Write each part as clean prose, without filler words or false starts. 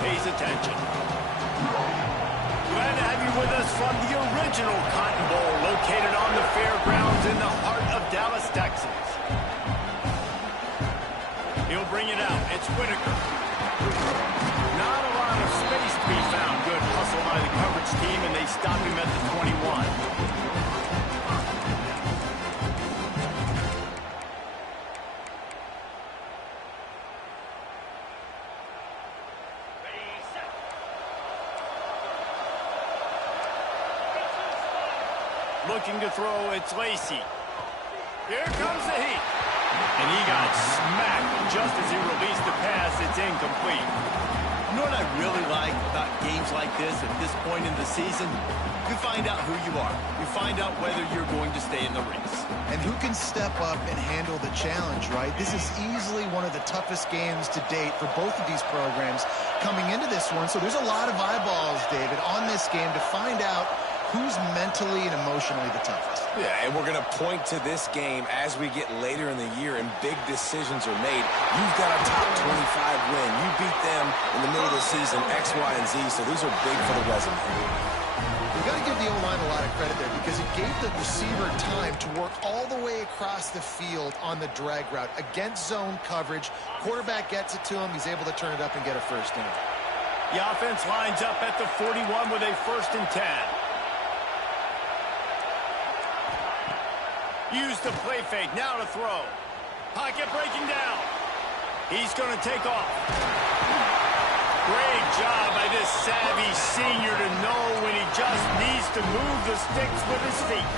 pays attention. Glad to have you with us from the original Cotton Bowl, located on the fairgrounds in the heart of Dallas, Texas. He'll bring it out. It's Whitaker. Not a lot of space to be found. Good hustle by the coverage team, and they stop him at the 21. Looking to throw, it's Lacy. Here comes the heat. And he got smacked just as he released the pass. It's incomplete. You know what I really like about games like this at this point in the season? You find out who you are. You find out whether you're going to stay in the race. And who can step up and handle the challenge, right? This is easily one of the toughest games to date for both of these programs coming into this one. So there's a lot of eyeballs, David, on this game to find out who's mentally and emotionally the toughest. Yeah, and we're going to point to this game as we get later in the year and big decisions are made. You've got a top 25 win. You beat them in the middle of the season, X, Y, and Z, so these are big for the resume. We've got to give the O-line a lot of credit there because it gave the receiver time to work all the way across the field on the drag route against zone coverage. Quarterback gets it to him. He's able to turn it up and get a first down. The offense lines up at the 41 with a 1st and 10. Use the play fake, now to throw. Pocket breaking down. He's going to take off. Great job by this savvy senior to know when he just needs to move the sticks with his feet.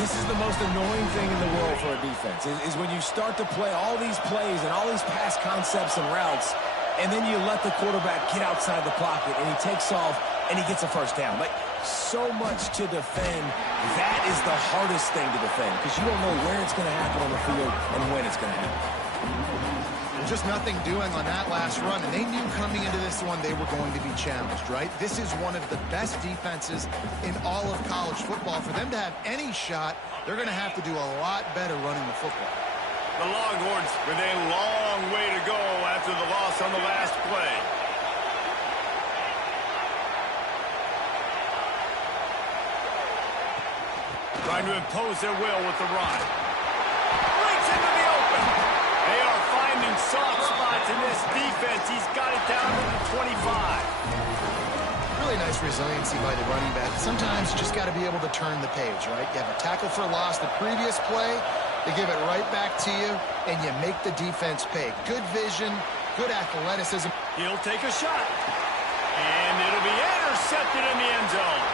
This is the most annoying thing in the world for a defense, is when you start to play all these plays and all these pass concepts and routes, and then you let the quarterback get outside the pocket, and he takes off, and he gets a first down. Like, so much to defend. That is the hardest thing to defend because you don't know where it's going to happen on the field and when it's going to happen. Just nothing doing on that last run, and they knew coming into this one they were going to be challenged, right? This is one of the best defenses in all of college football. For them to have any shot, they're going to have to do a lot better running the football. The Longhorns with a long way to go after the loss on the last play. Trying to impose their will with the run. Breaks into the open. They are finding soft spots in this defense. He's got it down to the 25. Really nice resiliency by the running back. Sometimes you just got to be able to turn the page, right? You have a tackle for loss the previous play. They give it right back to you, and you make the defense pay. Good vision, good athleticism. He'll take a shot. And it'll be intercepted in the end zone.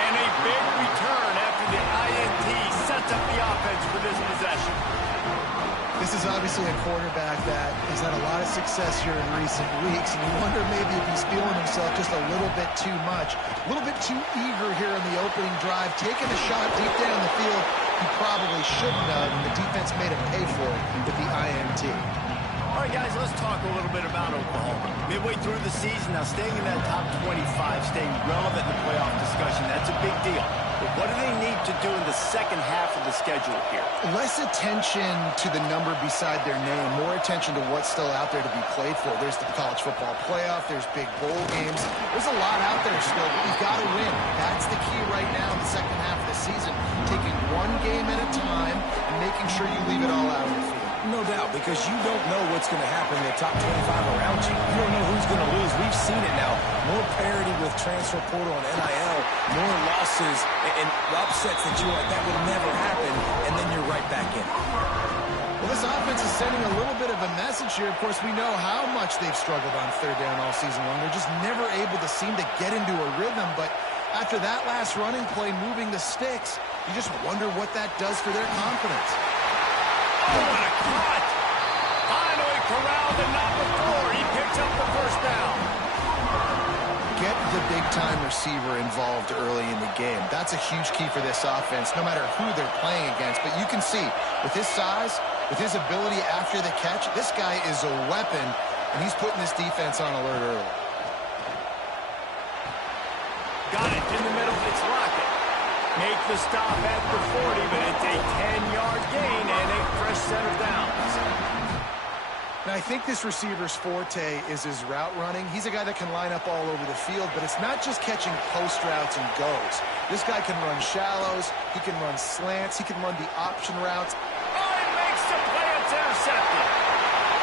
And a big return after the INT sets up the offense for this possession. This is obviously a quarterback that has had a lot of success here in recent weeks, and you wonder maybe if he's feeling himself just a little bit too much, a little bit too eager here in the opening drive, taking a shot deep down the field he probably shouldn't have, and the defense made him pay for it with the INT. All right, guys, let's talk a little bit about Oklahoma. Midway through the season, now staying in that top 25, staying relevant in the playoff discussion, that's a big deal. But what do they need to do in the second half of the schedule here? Less attention to the number beside their name, more attention to what's still out there to be played for. There's the college football playoff, there's big bowl games. There's a lot out there still, but you've got to win. That's the key right now in the second half of the season, taking one game at a time and making sure you leave it all out on the field. No doubt, because you don't know what's going to happen in the top 25 around you. You don't know who's going to lose. We've seen it now. More parity with transfer portal and NIL, more losses and upsets that you're like, that would never happen, and then you're right back in. Well, this offense is sending a little bit of a message here. Of course, we know how much they've struggled on third down all season long. They're just never able to seem to get into a rhythm, but after that last running play, moving the sticks, you just wonder what that does for their confidence. Oh, what a cut! Finally corralled and not before. He picks up the first down. Get the big-time receiver involved early in the game. That's a huge key for this offense, no matter who they're playing against. But you can see, with his size, with his ability after the catch, this guy is a weapon, and he's putting this defense on alert early. Got it in the middle. It's Lockett. Make the stop at the 40, but it's a 10-yard gain and a fresh set of downs. And I think this receiver's forte is his route running. He's a guy that can line up all over the field, but it's not just catching post routes and goes. This guy can run shallows, he can run slants, he can run the option routes. Oh, he makes the play. It's intercepted.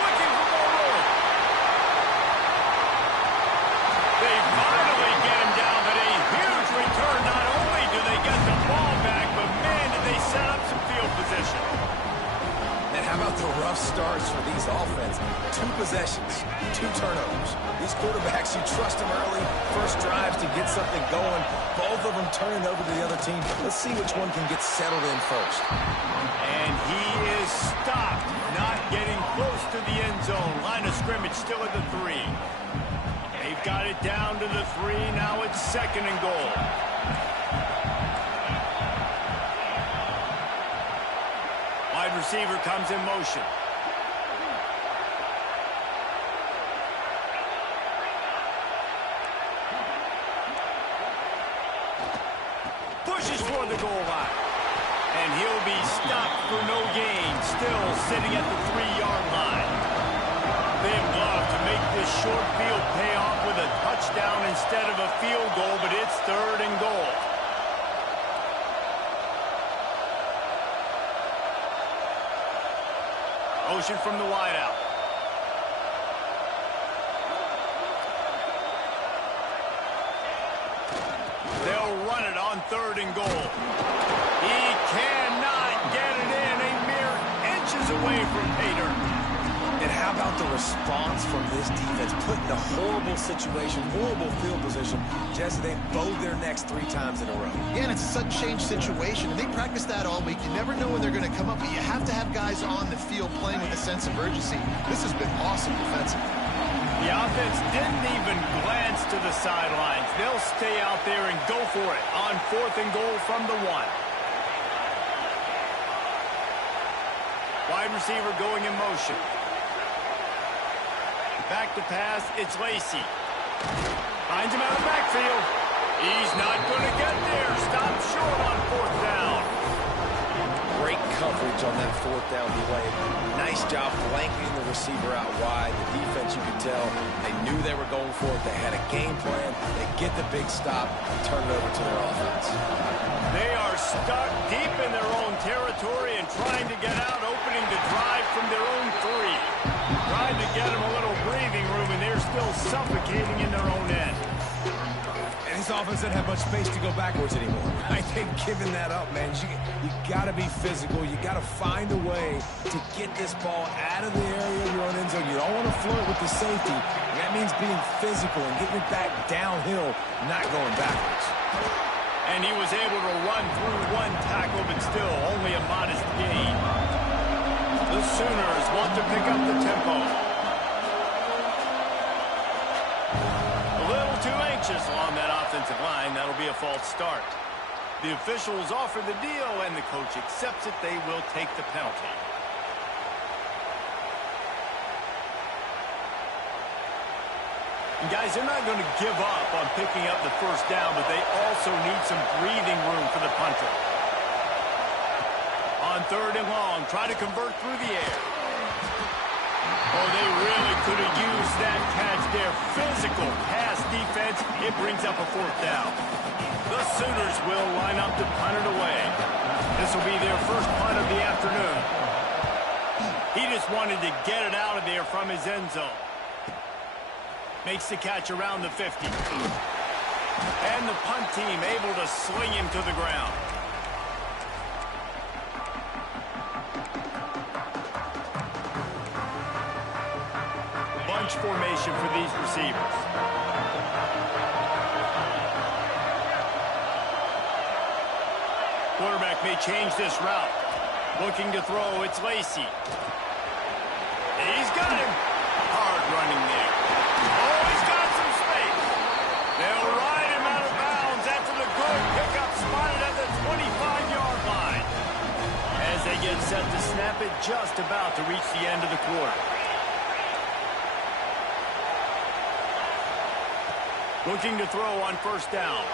Looking for more room. They finally get him down, but a huge return. Not only do they get the ball back, but man, did they set up some field position. And how about the rough starts for these offense? 2 possessions, 2 turnovers. These quarterbacks, you trust them early, first drives to get something going. Both of them turning over to the other team. Let's see which one can get settled in first. And he is stopped, not getting close to the end zone. Line of scrimmage still at the 3. They've got it down to the 3. Now it's 2nd and goal. Wide receiver comes in motion. Pushes for the goal line. And he'll be stopped for no gain. Still sitting at the 3-yard line. They'd love to make this short field pay off with a touchdown instead of a field goal, but it's 3rd and goal. Motion from the wideout. They'll run it on 3rd and goal. He cannot get it in. A mere inches away from pay dirt. And how about the response from this defense? Put in a horrible situation, horrible field position, just as they bowed their necks 3 times in a row. Yeah, and it's a sudden change situation, and they practice that all week. You never know when they're going to come up, but you have to have guys on the field playing with a sense of urgency. This has been awesome defensively. The offense didn't even glance to the sidelines. They'll stay out there and go for it on 4th and goal from the 1. Wide receiver going in motion. Back to pass, it's Lacy. Finds him out of the backfield. He's not going to get there. Stop short on 4th down. Great coverage on that 4th down play. Nice job flanking the receiver out wide. The defense, you could tell, they knew they were going for it. They had a game plan. They get the big stop and turn it over to their offense. They are stuck deep in their own territory and trying to get out, opening the drive from their own 3. Trying to get them a little breathing room, and they're still suffocating in their own end. And this offense doesn't have much space to go backwards anymore. I think giving that up, man, you got to be physical. You got to find a way to get this ball out of the area of your own end zone. You don't want to flirt with the safety. And that means being physical and getting it back downhill, not going backwards. And he was able to run through 1 tackle, but still only a modest gain. The Sooners want to pick up the tempo. A little too anxious along that offensive line. That'll be a false start. The officials offer the deal, and the coach accepts it. They will take the penalty. And guys, they're not going to give up on picking up the 1st down, but they also need some breathing room for the punter. On 3rd and long, try to convert through the air. Oh, they really could have used that catch there. Physical pass defense. It brings up a 4th down. The Sooners will line up to punt it away. This will be their first punt of the afternoon. He just wanted to get it out of there from his end zone. Makes the catch around the 50. And the punt team able to sling him to the ground. Bunch formation for these receivers. Quarterback may change this route. Looking to throw, it's Lacy. He's got him. Hard running there. Oh, he's got some space. They'll ride him out of bounds after the good pickup spotted at the 25-yard line. As they get set to snap it, just about to reach the end of the quarter. Looking to throw on 1st down.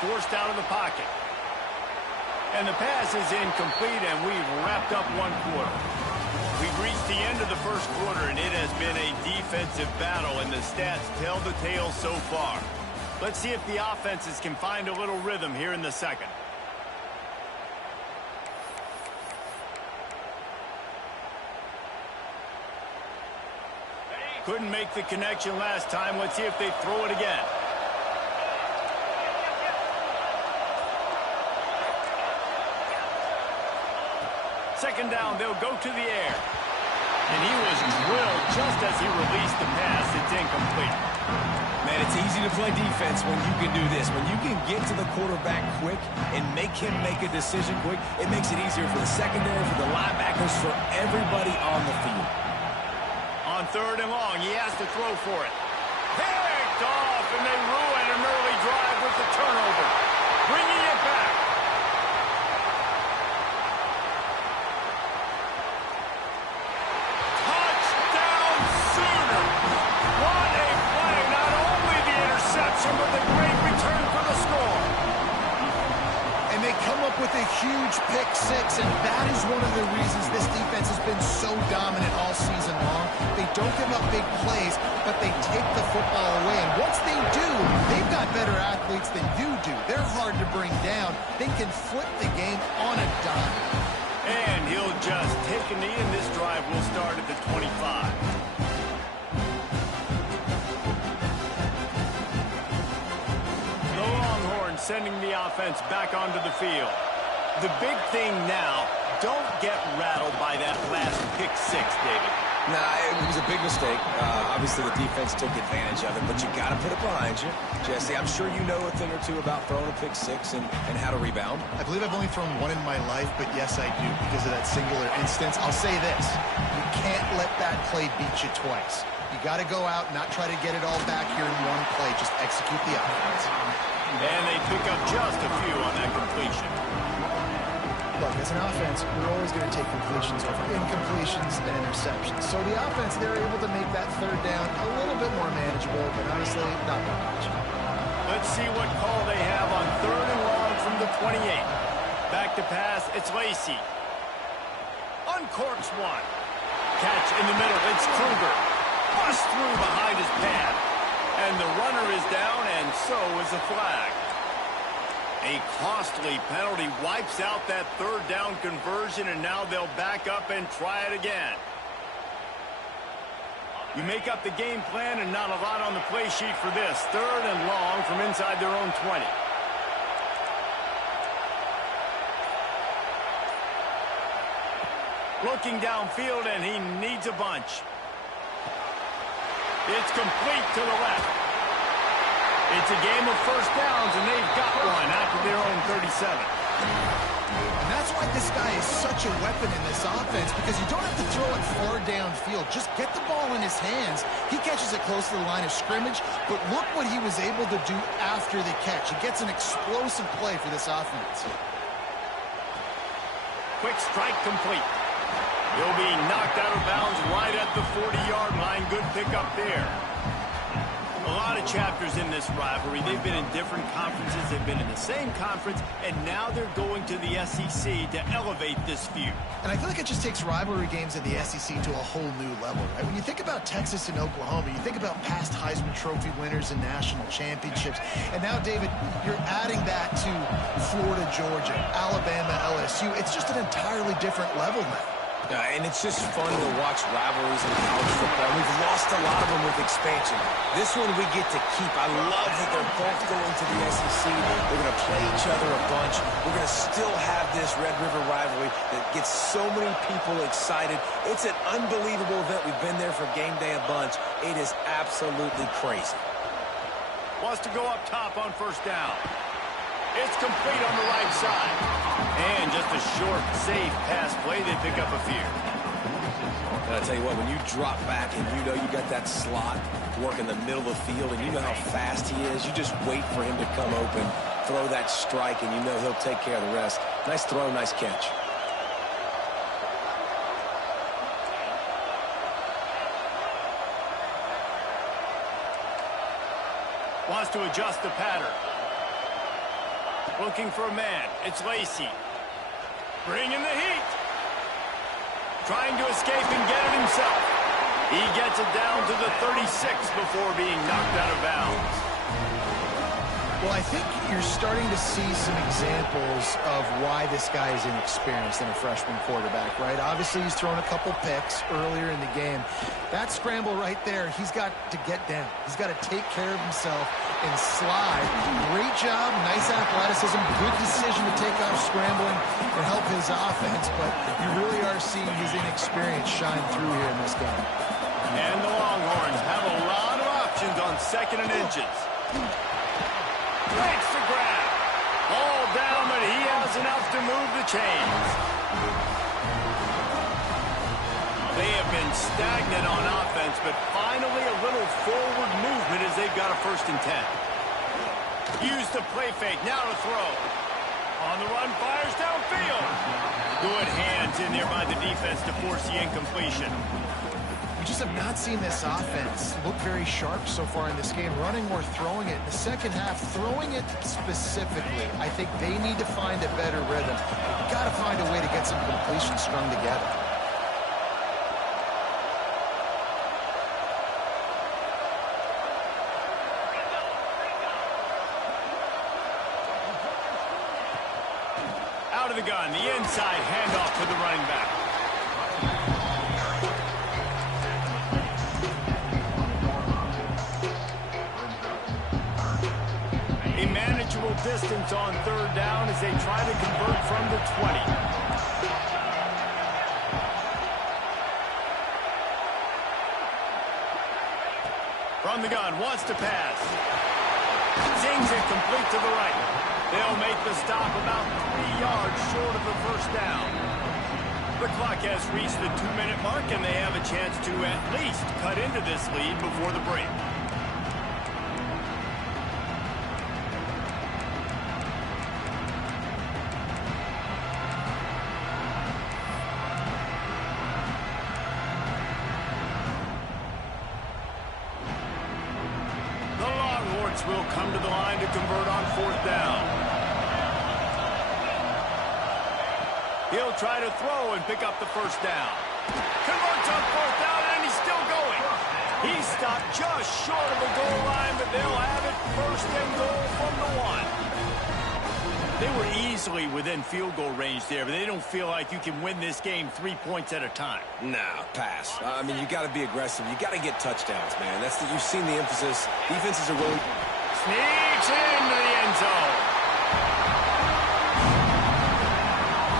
Forced out of the pocket. And the pass is incomplete, and we've wrapped up 1 quarter. We've reached the end of the first quarter, and it has been a defensive battle, and the stats tell the tale so far. Let's see if the offenses can find a little rhythm here in the second. Couldn't make the connection last time. Let's see if they throw it again. Second down, they'll go to the air. And he was drilled just as he released the pass. It's incomplete. Man, it's easy to play defense when you can do this. When you can get to the quarterback quick and make him make a decision quick, it makes it easier for the secondary, for the linebackers, for everybody on the field. On third and long, he has to throw for it. Picked off, and they ruin an early drive with the turnover. Bringing it back. Touchdown Sooner. What a play. Not only the interception, but the great return for the score. And they come up with a huge pick six, and that is one of the reasons this defense has been so dominant all season long. They don't give up big plays, but they take the football away. And once they do, they've got better athletes than you do. They're hard to bring down. They can flip the game on a dime. And he'll just take a knee, and this drive will start at the 25. The Longhorns sending the offense back onto the field. The big thing now, don't get rattled by that last pick six, David. Nah, it was a big mistake. Obviously, the defense took advantage of it, but you got to put it behind you. Jesse, I'm sure you know a thing or two about throwing a pick six and how to rebound. I believe I've only thrown one in my life, but yes, I do because of that singular instance. I'll say this. You can't let that play beat you twice. You got to go out, not try to get it all back here in one play. Just execute the offense. And they pick up just a few on that completion. Look, as an offense, we're always going to take completions over incompletions and interceptions. So the offense, they're able to make that third down a little bit more manageable, but honestly, not that much. Let's see what call they have on third and long from the 28. Back to pass, it's Lacy. Uncorks one. Catch in the middle, it's Kruger. Bust through behind his pad. And the runner is down, and so is a flag. A costly penalty wipes out that third down conversion, and now they'll back up and try it again. You make up the game plan, and not a lot on the play sheet for this. Third and long from inside their own 20. Looking downfield, and he needs a bunch. It's complete to the left. It's a game of first downs, and they've got one after their own 37. And that's why this guy is such a weapon in this offense, because you don't have to throw it far downfield. Just get the ball in his hands. He catches it close to the line of scrimmage, but look what he was able to do after the catch. He gets an explosive play for this offense. Quick strike complete. He'll be knocked out of bounds right at the 40-yard line. Good pickup there. A lot of chapters in this rivalry. They've been in different conferences. They've been in the same conference, and now they're going to the SEC to elevate this feud. And I feel like it just takes rivalry games in the SEC to a whole new level, right? When you think about Texas and Oklahoma, you think about past Heisman Trophy winners and national championships. And now, David, you're adding that to Florida, Georgia, Alabama, LSU. It's just an entirely different level now. And it's just fun to watch rivalries in college football. We've lost a lot of them with expansion. This one we get to keep. I love that they're both going to the SEC. They're going to play each other a bunch. We're going to still have this Red River rivalry that gets so many people excited. It's an unbelievable event. We've been there for game day a bunch. It is absolutely crazy. Wants to go up top on first down. It's complete on the right side. And just a short, safe pass play. They pick up a few. And I tell you what, when you drop back and you know you got that slot work in the middle of the field and you know how fast he is, you just wait for him to come open, throw that strike, and you know he'll take care of the rest. Nice throw, nice catch. Wants to adjust the pattern. Looking for a man. It's Lacy. Bringing the heat. trying to escape and get it himself. He gets it down to the 36 before being knocked out of bounds. Well, I think you're starting to see some examples of why this guy is inexperienced in a freshman quarterback, right? Obviously, he's thrown a couple picks earlier in the game. That scramble right there, he's got to get down. He's got to take care of himself and slide. Great job, nice athleticism, good decision to take off scrambling and help his offense, but you really are seeing his inexperience shine through here in this game. And the Longhorns have a lot of options on 2nd and inches. Makes the grab. Ball down, but he has enough to move the chains. They have been stagnant on offense, but finally a little forward movement as they've got a 1st and 10. Use the play fake, now to throw. On the run, fires downfield. Good hands in there by the defense to force the incompletion. We just have not seen this offense look very sharp so far in this game, running or throwing it. In the second half, throwing it specifically, I think they need to find a better rhythm. They've got to find a way to get some completions strung together. Out of the gun, the inside handoff to the running back. A manageable distance on 3rd down as they try to convert from the 20. From the gun, wants to pass. Sings it complete to the right. They'll make the stop about 3 yards short of the 1st down. The clock has reached the 2-minute mark, and they have a chance to at least cut into this lead before the break. Will come to the line to convert on 4th down. He'll try to throw and pick up the 1st down. Converts on 4th down, and he's still going. He's stopped just short of the goal line, but they'll have it 1st and goal from the 1. They were easily within field goal range there, but they don't feel like you can win this game 3 points at a time. Nah, pass. I mean, you got to be aggressive. You got to get touchdowns, man. You've seen the emphasis. Defenses are willing. Sneaks into the end zone.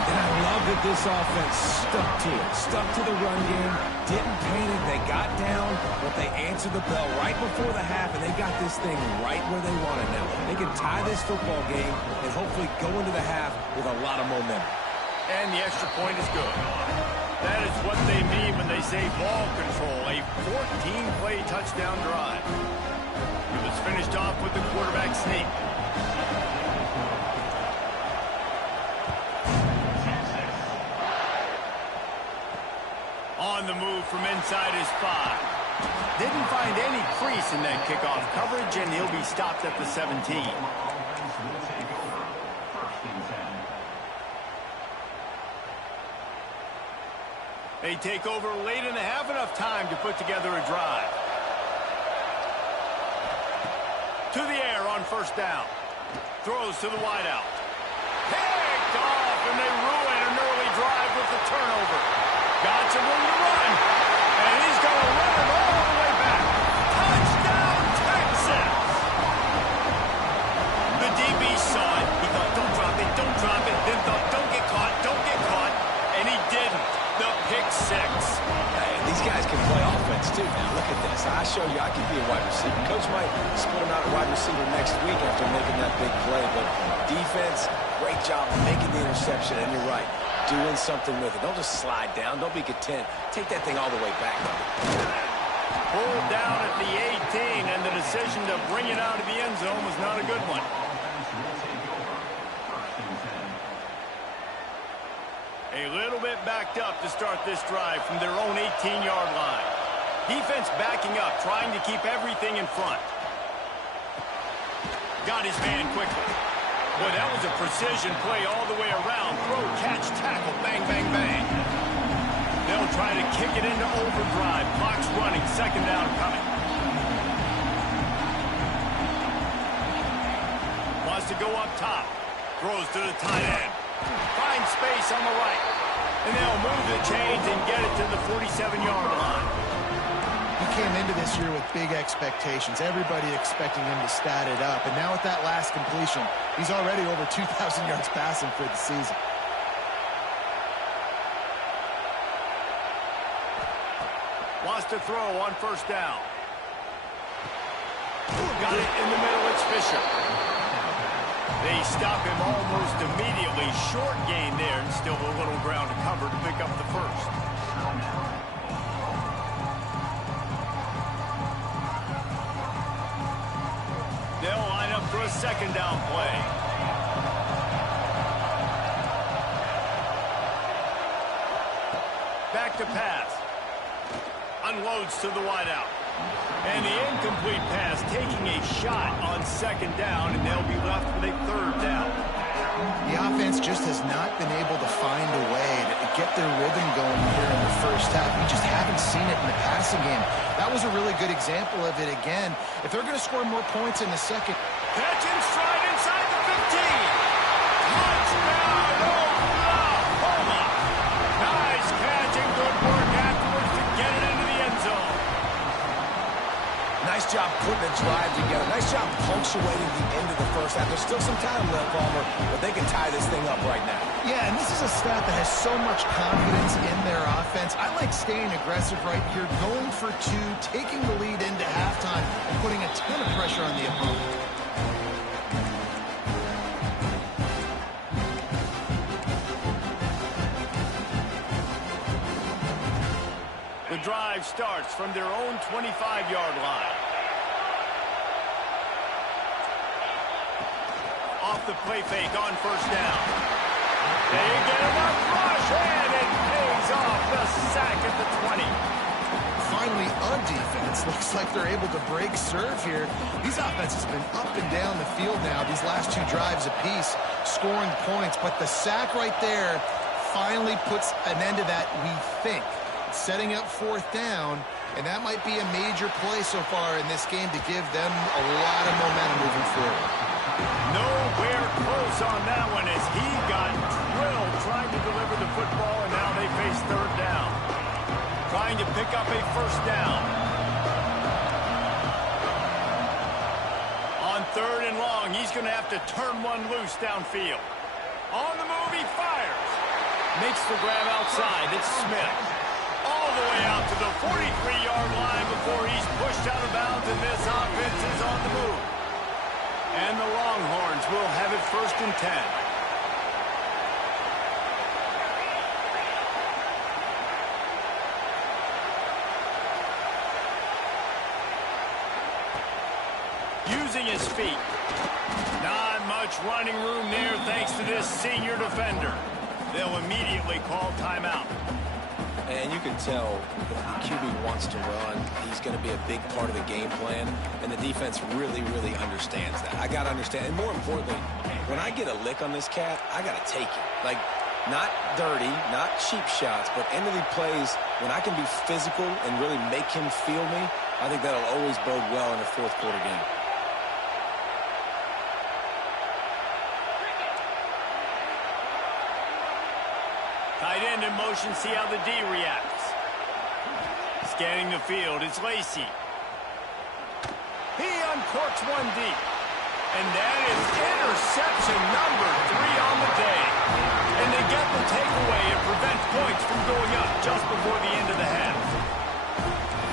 And I love that this offense stuck to it. Stuck to the run game. Didn't panic. They got down, but they answered the bell right before the half, and they got this thing right where they want it now. They can tie this football game and hopefully go into the half with a lot of momentum. And the extra point is good. That is what they mean when they say ball control. A 14-play touchdown drive. It was finished off with the quarterback sneak. On the move from inside his 5. Didn't find any crease in that kickoff coverage, and he'll be stopped at the 17. They take over late and have enough time to put together a drive. To the air on 1st down. Throws to the wideout. Picked off, and they ruin an early drive with the turnover. Got some room to run, and he's going to run it all the way back. Touchdown, Texas! The DB saw it. He thought, don't drop it, don't drop it. Then thought, don't get caught, and he didn't. The pick 6. Hey, these guys can play offense, too. Now, look at this. I show you I can be a wide receiver. Coach might split him out a wide receiver next week after making that big play, but defense, great job making the interception, and you're right, doing something with it. Don't just slide down. Don't be content. Take that thing all the way back. Pulled down at the 18, and the decision to bring it out of the end zone was not a good one. A little bit backed up to start this drive from their own 18-yard line. Defense backing up, trying to keep everything in front. Got his man quickly. Boy, that was a precision play all the way around. Throw, catch, tackle, bang, bang, bang. They'll try to kick it into overdrive. Clock's running. Second down coming. Wants to go up top. Throws to the tight end. Finds space on the right. And they'll move the chains and get it to the 47-yard line. He came into this year with big expectations. Everybody expecting him to stat it up. And now with that last completion, he's already over 2,000 yards passing for the season. Wants to throw on first down. Got it in the middle. It's Fisher. They stop him almost immediately. Short gain there, and still a little ground to cover to pick up the first. They'll line up for a second down play. Back to pass. Unloads to the wideout. And the incomplete pass taking a shot on second down, and they'll be left with a third down. The offense just has not been able to find a way to get their rhythm going here in the first half. We just haven't seen it in the passing game. That was a really good example of it again. If they're going to score more points in the second. Catch in stride inside the 15. Touchdown, Oklahoma. Nice catch and good work afterwards to get it into the end zone. Nice job putting the drive together. Nice job punctuating the end of the first half. There's still some time left, Palmer, but they can tie this thing up right now. Yeah, and this is a staff that has so much confidence in their offense. I like staying aggressive right here, going for two, taking the lead into halftime, and putting a ton of pressure on the opponent. The drive starts from their own 25-yard line. Off the play fake on first down. They get him up, rush, and it pays off the sack at the 20. Finally, on defense, looks like they're able to break serve here. These offenses have been up and down the field now, these last two drives apiece, scoring points. But the sack right there finally puts an end to that, we think. Setting up fourth down, and that might be a major play so far in this game to give them a lot of momentum moving forward. Nowhere close on that one as he got drilled trying to deliver the football, and now they face third down. Trying to pick up a first down. On third and long, he's going to have to turn one loose downfield. On the move, he fires. Makes the grab outside. It's Smith. All the way out to the 43-yard line before he's pushed out of bounds, and this offense is on the move. And the Longhorns will have it first and 10. Using his feet. Not much running room there thanks to this senior defender. They'll immediately call timeout. And you can tell the QB wants to run. He's going to be a big part of the game plan, and the defense really, really understands that. I got to understand, and more importantly, when I get a lick on this cat, I got to take it. Like, not dirty, not cheap shots, but end of the plays, when I can be physical and really make him feel me, I think that'll always bode well in a fourth quarter game. Tight end in motion, see how the D reacts. Scanning the field, it's Lacy. He uncorks one deep. And that is interception number 3 on the day. And they get the takeaway and prevent points from going up just before the end of the half.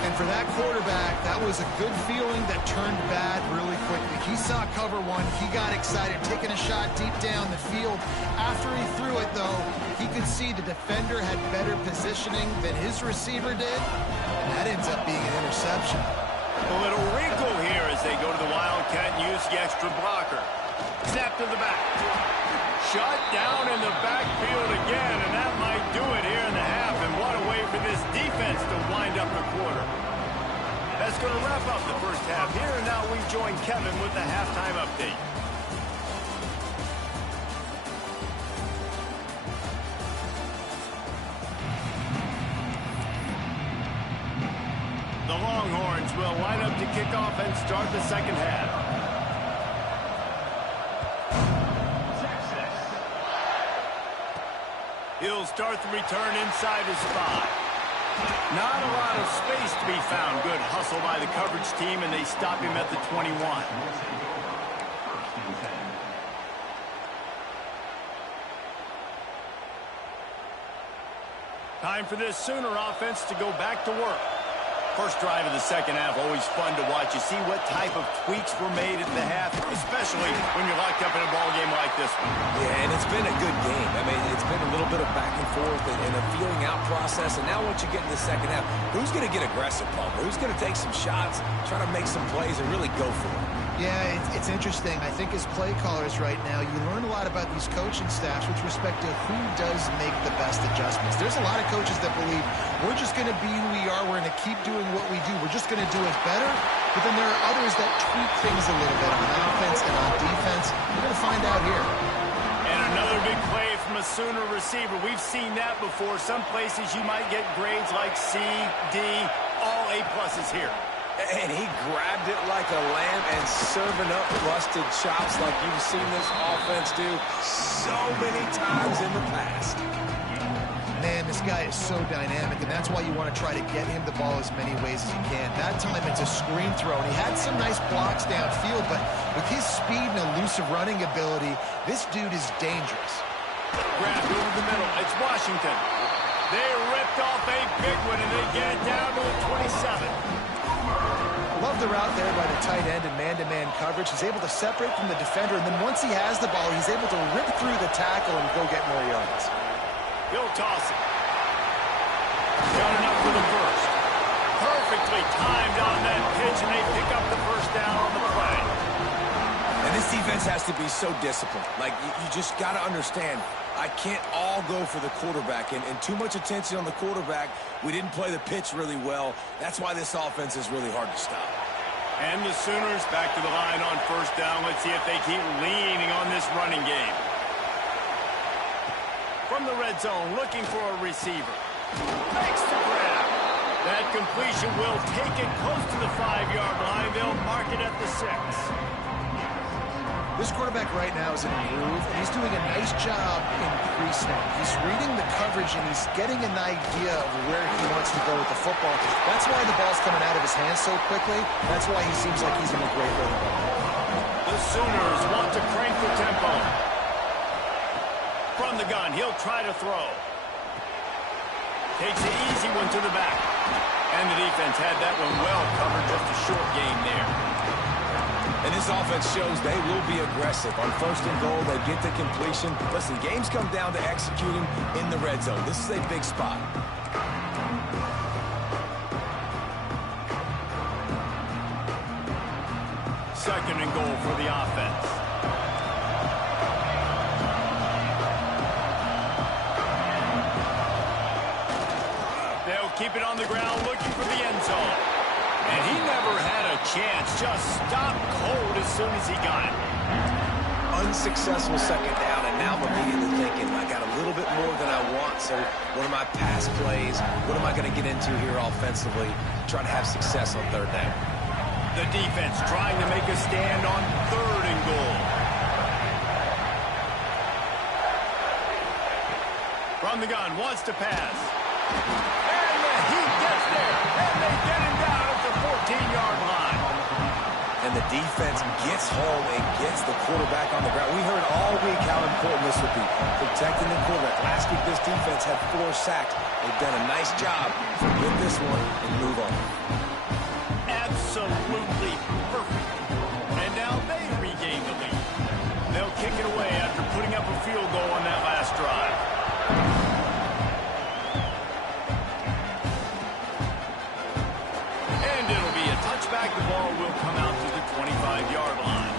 And for that quarterback, that was a good feeling that turned bad really quickly. He saw cover one. He got excited, taking a shot deep down the field. After he threw it, though, he could see the defender had better positioning than his receiver did. And that ends up being an interception. A little wrinkle here as they go to the Wildcat and use the extra blocker. Snap to the back. Shut down in the backfield again, and that might do it here in the half. And what a way for this defense to wind up the quarter. That's going to wrap up the first half here, and now we join Kevin with the halftime update. the Longhorns will line up to kick off and start the second half. He'll start the return inside his 5. Not a lot of space to be found. Good hustle by the coverage team, and they stop him at the 21. Time for this Sooner offense to go back to work. First drive of the second half, always fun to watch. You see what type of tweaks were made at the half, especially when you're locked up in a ball game like this one. Yeah, and it's been a good game. I mean, it's been a little bit of back and forth and a feeling out process. And now once you get in the second half, who's going to get aggressive, Paul? Who's going to take some shots, try to make some plays, and really go for it? Yeah, it's interesting. I think as play callers right now, you learn a lot about these coaching staffs with respect to who does make the best adjustments. There's a lot of coaches that believe we're just going to be who we are. We're going to keep doing what we do. We're just going to do it better. But then there are others that tweak things a little bit on offense and on defense. We're going to find out here. And another big play from a Sooner receiver. We've seen that before. Some places you might get grades like C, D, all A-pluses here. And he grabbed it like a lamb and serving up busted chops like you've seen this offense do so many times in the past. Man, this guy is so dynamic, and that's why you want to try to get him the ball as many ways as you can. That time it's a screen throw, and he had some nice blocks downfield, but with his speed and elusive running ability, this dude is dangerous. Grabbed over the middle. It's Washington. They ripped off a big one, and they get it down to the 27. Love the route there by the tight end in man-to-man coverage. He's able to separate from the defender, and then once he has the ball, he's able to rip through the tackle and go get more yards. He'll toss it. Got enough for the first. Perfectly timed on that pitch, and they pick up the first down on the play. And this defense has to be so disciplined. Like, you just got to understand, I can't all go for the quarterback, and too much attention on the quarterback. We didn't play the pitch really well. That's why this offense is really hard to stop. And the Sooners back to the line on first down. Let's see if they keep leaning on this running game. From the red zone, looking for a receiver. Makes the grab. That completion will take it close to the 5-yard line. They'll mark it at the 6. This quarterback right now is in a groove, and he's doing a nice job in pre-snap. He's reading the coverage, and he's getting an idea of where he wants to go with the football. That's why the ball's coming out of his hands so quickly. That's why he seems like he's in a great rhythm. The Sooners want to crank the tempo. From the gun, he'll try to throw. Takes an easy one to the back. And the defense had that one well covered, just a short gain there. And this offense shows they will be aggressive. On first and goal, they get the completion. Listen, games come down to executing in the red zone. This is a big spot. Second and goal for the offense. They'll keep it on the ground, looking for the end zone. And he never had a chance. Just stopped cold as soon as he got it. Unsuccessful second down, and now I'm immediately thinking, I got a little bit more than I want, so what are my pass plays? What am I going to get into here offensively? Try to have success on third down. The defense trying to make a stand on third and goal. From the gun, wants to pass. And the Heat gets there. And they get him down at the 14-yard line. And the defense gets home and gets the quarterback on the ground. We heard all week how important this would be, protecting the quarterback. Last week, this defense had 4 sacks. They've done a nice job to win this one and move on. Absolutely perfect. And now they regain the lead. They'll kick it away after putting up a field goal on that last drive. And it'll be a touchback. The ball will come out to the 25-yard line.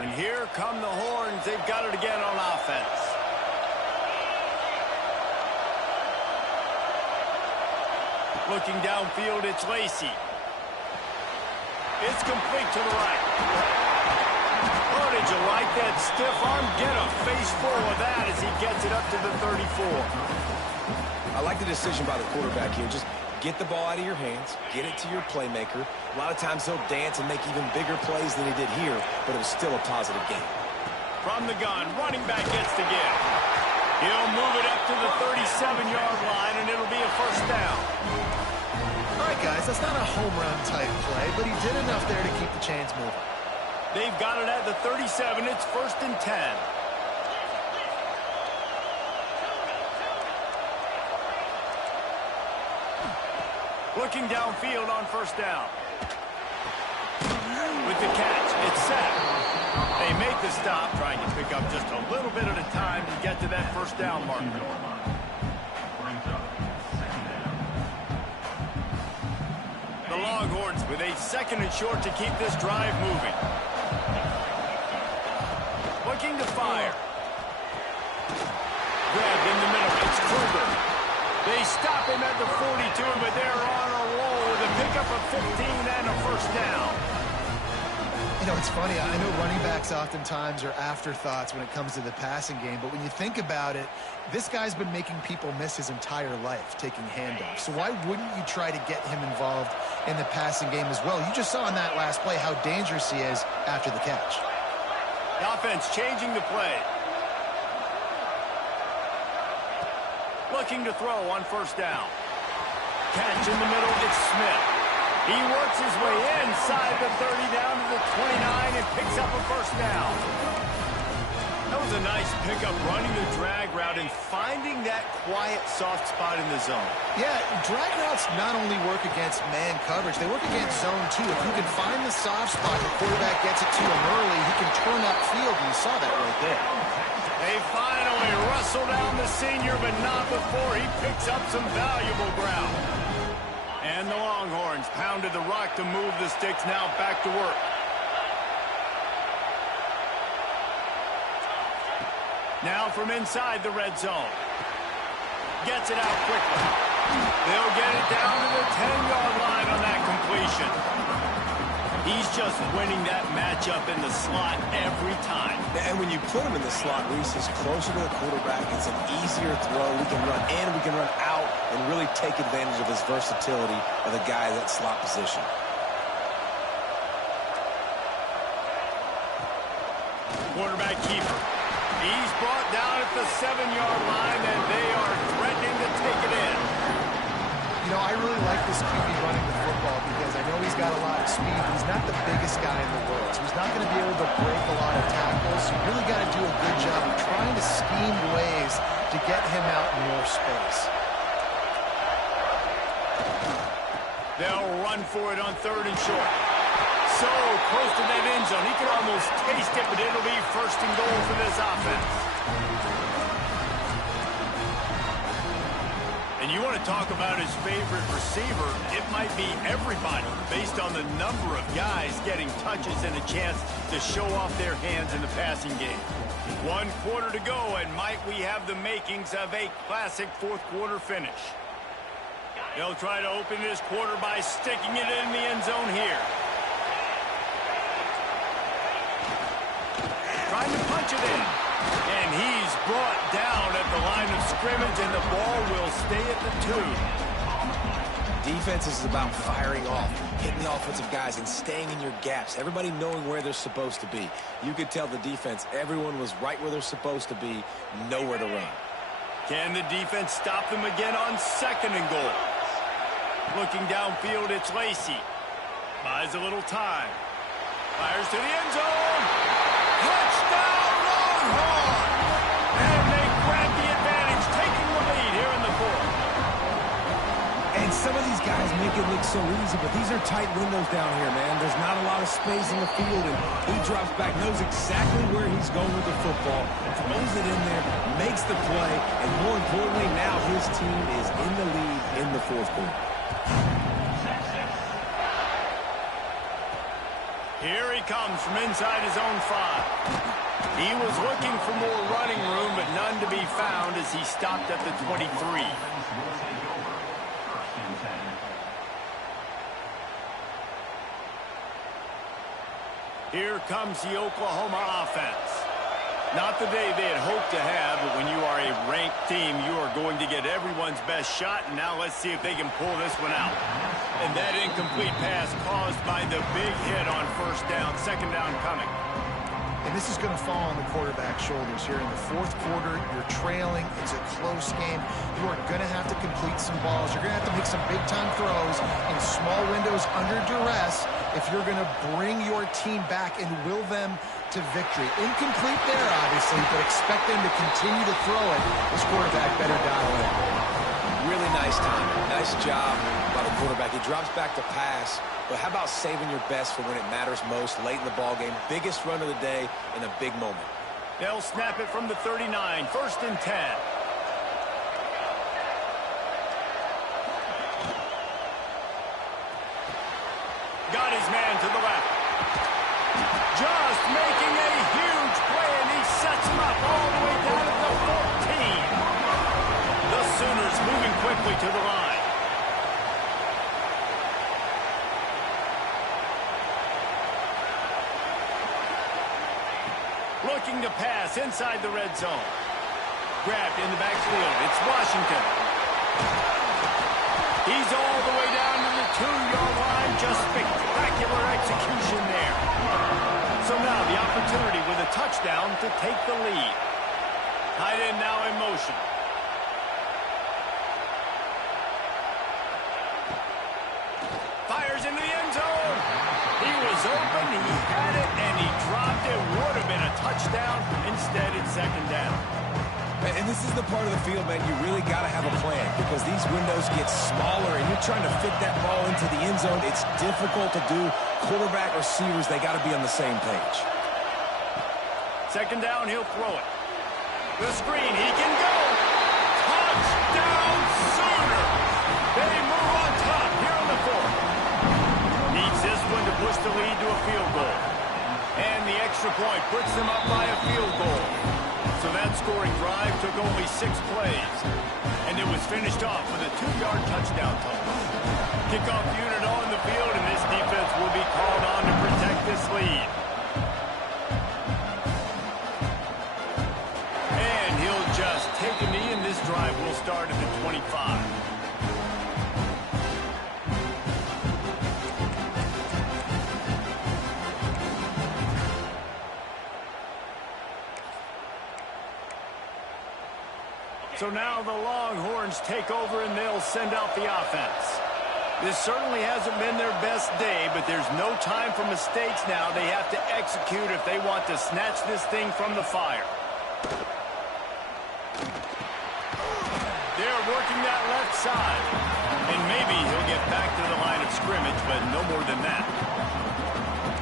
And here come the Horns. They've got it again on offense. Looking downfield, it's Lacy. It's complete to the right. Put did you like that stiff arm? Get a face full of that as he gets it up to the 34. I like the decision by the quarterback here. Just get the ball out of your hands, get it to your playmaker. A lot of times he'll dance and make even bigger plays than he did here, but it was still a positive game. From the gun, running back gets the give. He'll move it up to the 37-yard line, and it'll be a first down. All right, guys, that's not a home run type play, but he did enough there to keep the chains moving. They've got it at the 37. It's 1st and 10. Looking downfield on first down. With the catch, it's set. They make the stop, trying to pick up just a little bit at a time to get to that first down marker. The Longhorns with a 2nd and short to keep this drive moving. Looking to fire. Grabbed in the middle. It's Kruger. They stop him at the 42, but they're on a roll with a pickup of 15 and a first down. You know, it's funny. I know running backs oftentimes are afterthoughts when it comes to the passing game, but when you think about it, this guy's been making people miss his entire life taking handoffs. So why wouldn't you try to get him involved in the passing game as well? You just saw in that last play how dangerous he is after the catch. The offense changing the play. Looking to throw on first down. Catch in the middle, it's Smith. He works his way inside the 30 down to the 29 and picks up a first down. That was a nice pickup, running the drag route and finding that quiet, soft spot in the zone. Yeah, drag routes not only work against man coverage, they work against zone too. If you can find the soft spot, the quarterback gets it to him early, he can turn upfield, and you saw that right there. They finally wrestle down the senior, but not before he picks up some valuable ground. And the Longhorns pounded the rock to move the sticks, now back to work. Now from inside the red zone. Gets it out quickly. They'll get it down to the 10-yard line on that completion. He's just winning that matchup in the slot every time. And when you put him in the slot, Reese, he's closer to the quarterback. It's an easier throw. We can run in, we can run out, and really take advantage of his versatility of the guy in that slot position. Quarterback keeper. He's brought down at the 7-yard line, and they are threatening to take it in. You know, I really like this QB running the football because I know he's got a lot of speed. He's not the biggest guy in the world, so he's not going to be able to break a lot of tackles. So you really got to do a good job of trying to scheme ways to get him out in more space. They'll run for it on 3rd and short. So close to that end zone. He could almost taste it, but it'll be 1st and goal for this offense. And you want to talk about his favorite receiver, it might be everybody based on the number of guys getting touches and a chance to show off their hands in the passing game. 1 quarter to go, and might we have the makings of a classic 4th quarter finish. They'll try to open this quarter by sticking it in the end zone here. Trying to punch it in. And he's brought down at the line of scrimmage, and the ball will stay at the 2. Defense is about firing off, hitting the offensive guys, and staying in your gaps. Everybody knowing where they're supposed to be. You could tell the defense, everyone was right where they're supposed to be, nowhere to run. Can the defense stop them again on 2nd and goal? Looking downfield, it's Lacey. Buys a little time. Fires to the end zone. Touchdown, Longhorns! And they grab the advantage, taking the lead here in the 4th. And some of these guys make it look so easy, but these are tight windows down here, man. There's not a lot of space in the field, and he drops back, knows exactly where he's going with the football, throws it in there, makes the play, and more importantly, now his team is in the lead in the 4th quarter. Here he comes from inside his own 5. He was looking for more running room, but none to be found as he stopped at the 23. Here comes the Oklahoma offense. Not the day they had hoped to have, but when you are a ranked team, you are going to get everyone's best shot. And now let's see if they can pull this one out. And that incomplete pass caused by the big hit on first down, second down coming. And this is going to fall on the quarterback's shoulders here in the fourth quarter. You're trailing. It's a close game. You are going to have to complete some balls. You're going to have to make some big-time throws in small windows under duress if you're going to bring your team back and will them to victory. Incomplete there, obviously, but expect them to continue to throw it. This quarterback better dial in. Really nice timing. Nice job by the quarterback. He drops back to pass, but how about saving your best for when it matters most late in the ballgame? Biggest run of the day in a big moment. They'll snap it from the 39, first and 10. Got his man to the left. Just making a huge play, and he sets him up all the way down at the 14. The Sooners moving quickly to the line. Looking to pass inside the red zone. Grabbed in the backfield. It's Washington. He's all the way down to the 2-yard line. Just spectacular execution there. So now the opportunity with a touchdown to take the lead. Tight end now in motion. Fires into the end zone. He was open, he had it, and he dropped it. Would have been a touchdown. Instead, it's second down. And this is the part of the field, man, you really got to have a plan because these windows get smaller and you're trying to fit that ball into the end zone. It's difficult to do. Quarterback, receivers, they got to be on the same page. Second down, he'll throw it. The screen, he can go. Touchdown, Sooners. They move on top here on the fourth. Needs this one to push the lead to a field goal. And the extra point puts them up by a field goal. So that scoring drive took only 6 plays. And it was finished off with a 2-yard touchdown total. Kickoff unit on the field, and this defense will be called on to protect this lead. And he'll just take a knee, and this drive will start at the 25. So now the Longhorns take over and they'll send out the offense. This certainly hasn't been their best day, but there's no time for mistakes now. They have to execute if they want to snatch this thing from the fire. They're working that left side. And maybe he'll get back to the line of scrimmage, but no more than that.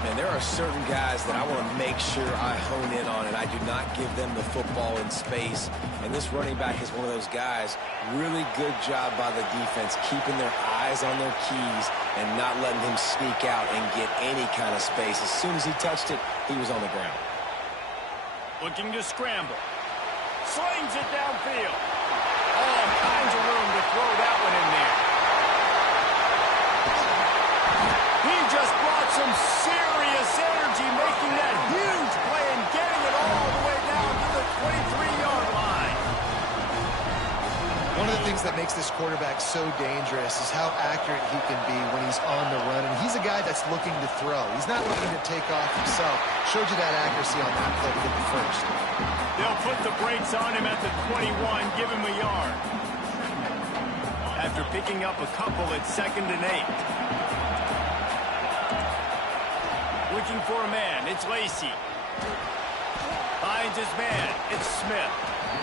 And there are certain guys that I want to make sure I hone in on, and I do not give them the football in space. And this running back is one of those guys. Really good job by the defense, keeping their eyes on their keys and not letting him sneak out and get any kind of space. As soon as he touched it, he was on the ground. Looking to scramble. Slings it downfield. All kinds of room to throw that one in there. He just brought some serious energy, making that huge play and getting it all the way down to the 23-yard line. One of the things that makes this quarterback so dangerous is how accurate he can be when he's on the run. And he's a guy that's looking to throw. He's not looking to take off himself. Showed you that accuracy on that play to get the first. They'll put the brakes on him at the 21, give him a yard. After picking up a couple at 2nd and 8. Looking for a man, it's Lacy. Finds his man, it's Smith.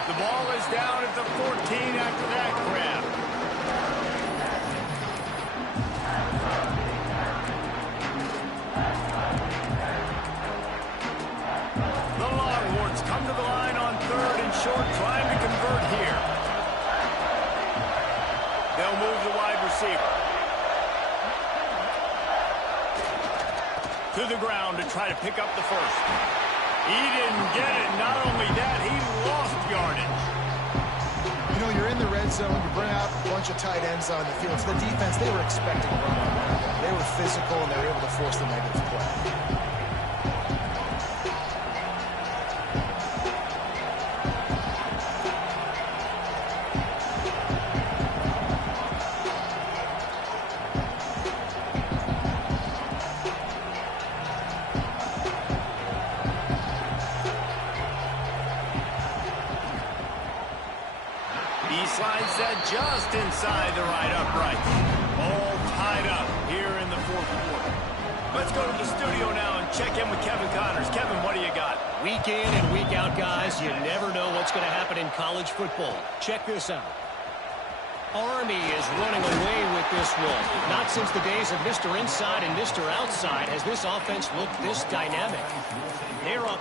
The ball is down at the 14 after that grab. The Longhorns come to the line on 3rd and short, trying to convert here. They'll move the wide receiver to the ground to try to pick up the first. He didn't get it. Not only that, he lost yardage. You know, you're in the red zone. You bring out a bunch of tight ends on the field. So the defense, they were expecting a run on that. They were physical, and they were able to force the negative play. He slides that just inside the right upright. All tied up here in the fourth quarter. Let's go to the studio now and check in with Kevin Connors. Kevin, what do you got? Week in and week out, guys, you never know what's going to happen in college football. Check this out. Army is running away with this one. Not since the days of Mr. Inside and Mr. Outside has this offense looked this dynamic. They're up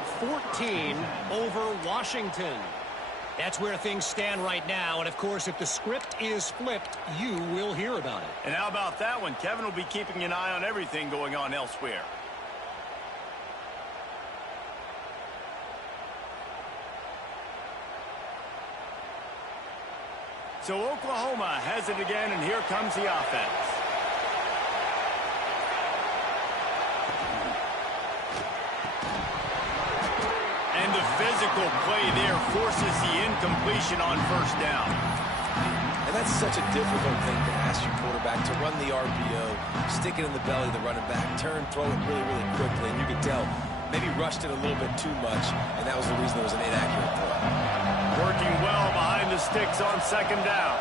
14 over Washington. That's where things stand right now, and of course, if the script is flipped, you will hear about it. And how about that one? Kevin will be keeping an eye on everything going on elsewhere. So Oklahoma has it again, and here comes the offense. And the physical play there forces the incompletion on first down. And that's such a difficult thing to ask your quarterback, to run the RPO, stick it in the belly of the running back, turn, throw it really, really quickly. And you could tell, maybe rushed it a little bit too much, and that was the reason it was an inaccurate throw. Working well behind the sticks on second down.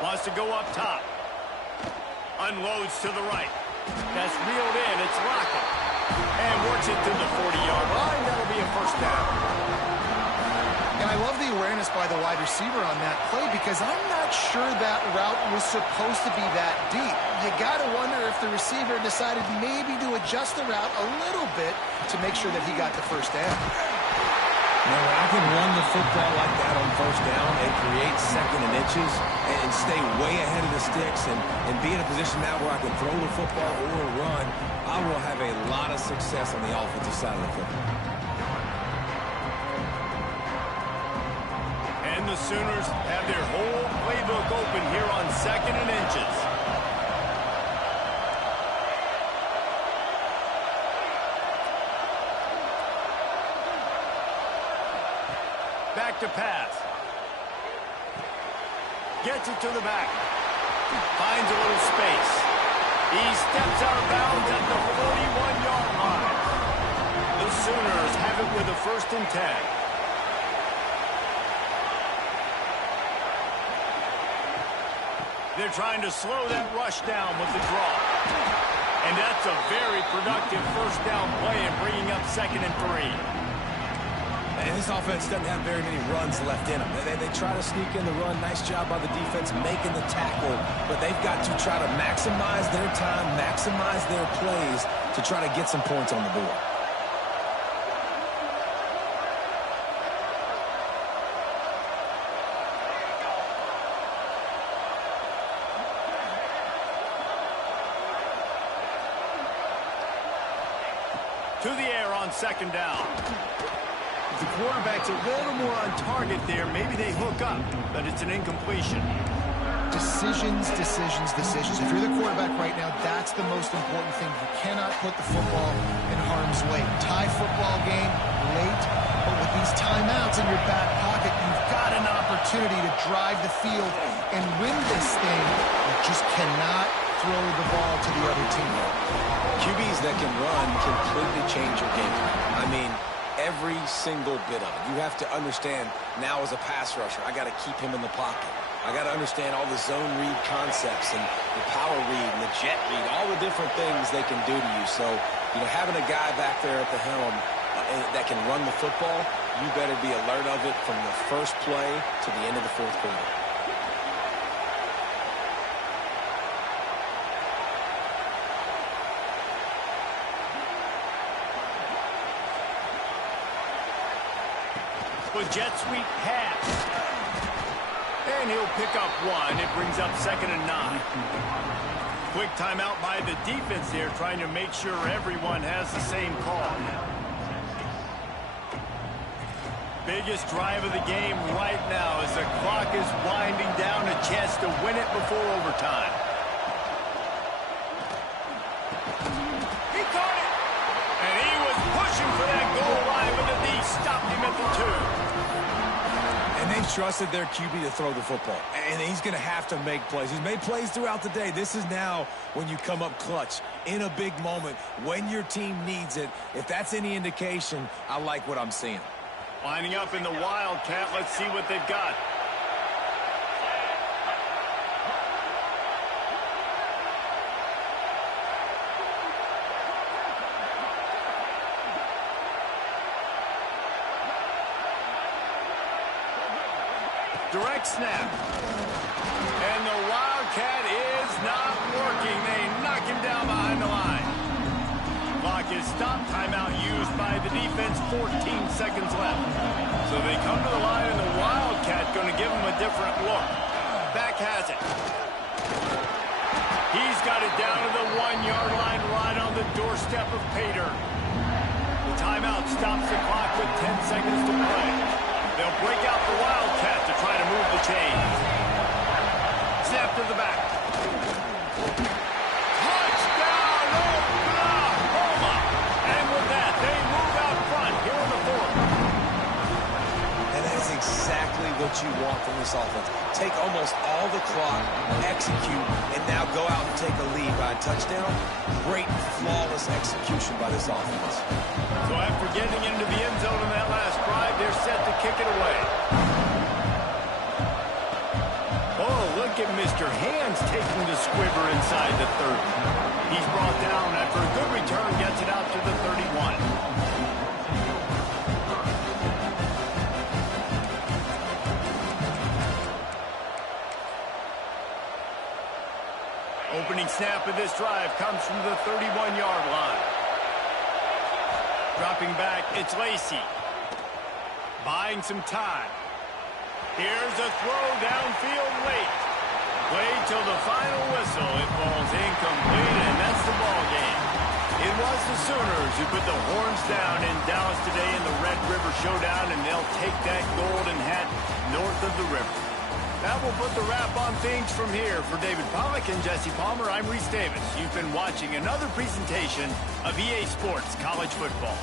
Wants to go up top. Unloads to the right. That's reeled in. It's Lockett. And works it to the 40-yard line. That'll be a first down. And I love the awareness by the wide receiver on that play because I'm not sure that route was supposed to be that deep. You got to wonder if the receiver decided maybe to adjust the route a little bit to make sure that he got the first down. Now, when I can run the football like that on first down and create second and inches and stay way ahead of the sticks and be in a position now where I can throw the football or run, I will have a lot of success on the offensive side of the football. And the Sooners have their whole playbook open here on second and inches. Back to pass. Gets it to the back. Finds a little space. He steps out of bounds at the 41-yard line. The Sooners have it with a 1st and 10. They're trying to slow that rush down with the draw. And that's a very productive first down play and bringing up 2nd and 3. And this offense doesn't have very many runs left in them. They try to sneak in the run. Nice job by the defense making the tackle. But they've got to try to maximize their time, maximize their plays to try to get some points on the board. To the air on 2nd down. The quarterback's a little more on target there. Maybe they hook up, but it's an incompletion. Decisions, decisions, decisions. If you're the quarterback right now, that's the most important thing. You cannot put the football in harm's way. Tie football game late, but with these timeouts in your back pocket, you've got an opportunity to drive the field and win this thing. You just cannot throw the ball to the other team. QBs that can run completely change your game. I mean, every single bit of it. You have to understand now as a pass rusher, I got to keep him in the pocket. I got to understand all the zone read concepts and the power read and the jet read, all the different things they can do to you. So, you know, having a guy back there at the helm that can run the football, you better be alert of it from the first play to the end of the 4th quarter. With jet sweep pass. And he'll pick up 1. It brings up 2nd and 9. Quick timeout by the defense here, trying to make sure everyone has the same call. Biggest drive of the game right now as the clock is winding down, a chance to win it before overtime. He caught it! And he was pushing for that goal line, but the D stopped him at the 2. And they've trusted their QB to throw the football. And he's going to have to make plays. He's made plays throughout the day. This is now when you come up clutch in a big moment when your team needs it. If that's any indication, I like what I'm seeing. Lining up in the Wildcat. Let's see what they've got. Direct snap. And the Wildcat is not working. They knock him down behind the line. Clock is stopped. Timeout used by the defense. 14 seconds left. So they come to the line, and the Wildcat going to give them a different look. Back has it. He's got it down to the 1-yard line, right on the doorstep of Pater. The timeout stops the clock with 10 seconds to play. They'll break out the Wildcat to try to move the chains. Snap to the back. Touchdown, Oklahoma! And with that, they move out front here in the fourth. And that is exactly what you want from this offense. Take almost all the clock, execute, and now go out and take a lead by a touchdown. Great, flawless execution by this offense. So after getting into the end zone in that last drive, they're set to kick it away. Oh, look at Mr. Hands taking the squibber inside the 30. He's brought down after a good return, gets it out to the 31. Opening snap of this drive comes from the 31-yard line. Dropping back, it's Lacy. Buying some time. Here's a throw downfield late. Played till the final whistle. It falls incomplete, and that's the ball game. It was the Sooners who put the horns down in Dallas today in the Red River Showdown, and they'll take that golden hat north of the river. That will put the wrap on things from here. For David Pollack and Jesse Palmer, I'm Reese Davis. You've been watching another presentation of EA Sports College Football.